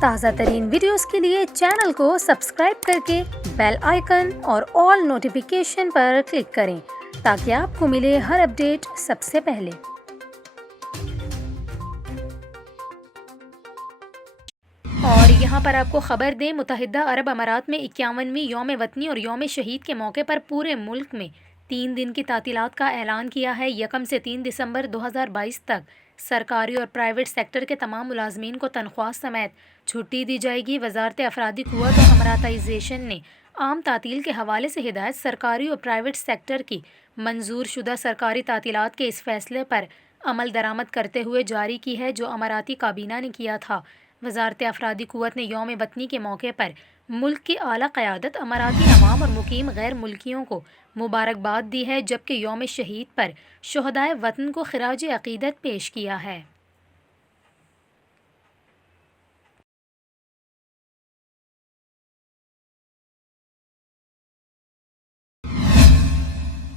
تازہ ترین ویڈیوز کے لیے چینل کو سبسکرائب کر کے بیل آئیکن اور آل نوٹیفیکیشن پر کلک کریں تاکہ آپ کو ملے ہر اپڈیٹ سب سے پہلے۔ اور یہاں پر آپ کو خبر دیں، متحدہ عرب امارات میں 51ویں یوم وطنی اور یوم شہید کے موقع پر پورے ملک میں 3 دن کی تعطیلات کا اعلان کیا ہے۔ 1 سے 3 دسمبر 2022 تک سرکاری اور پرائیویٹ سیکٹر کے تمام ملازمین کو تنخواہ سمیت چھٹی دی جائے گی۔ وزارت افرادی قوت و اماراتائزیشن نے عام تعطیل کے حوالے سے ہدایت سرکاری اور پرائیویٹ سیکٹر کی منظور شدہ سرکاری تعطیلات کے اس فیصلے پر عمل درآمد کرتے ہوئے جاری کی ہے، جو اماراتی کابینہ نے کیا تھا۔ وزارت افرادی قوت نے یوم وطنی کے موقع پر ملک کی اعلیٰ قیادت، اماراتی عوام اور مقیم غیر ملکیوں کو مبارکباد دی ہے، جبکہ یوم شہید پر شہدائے وطن کو خراج عقیدت پیش کیا ہے۔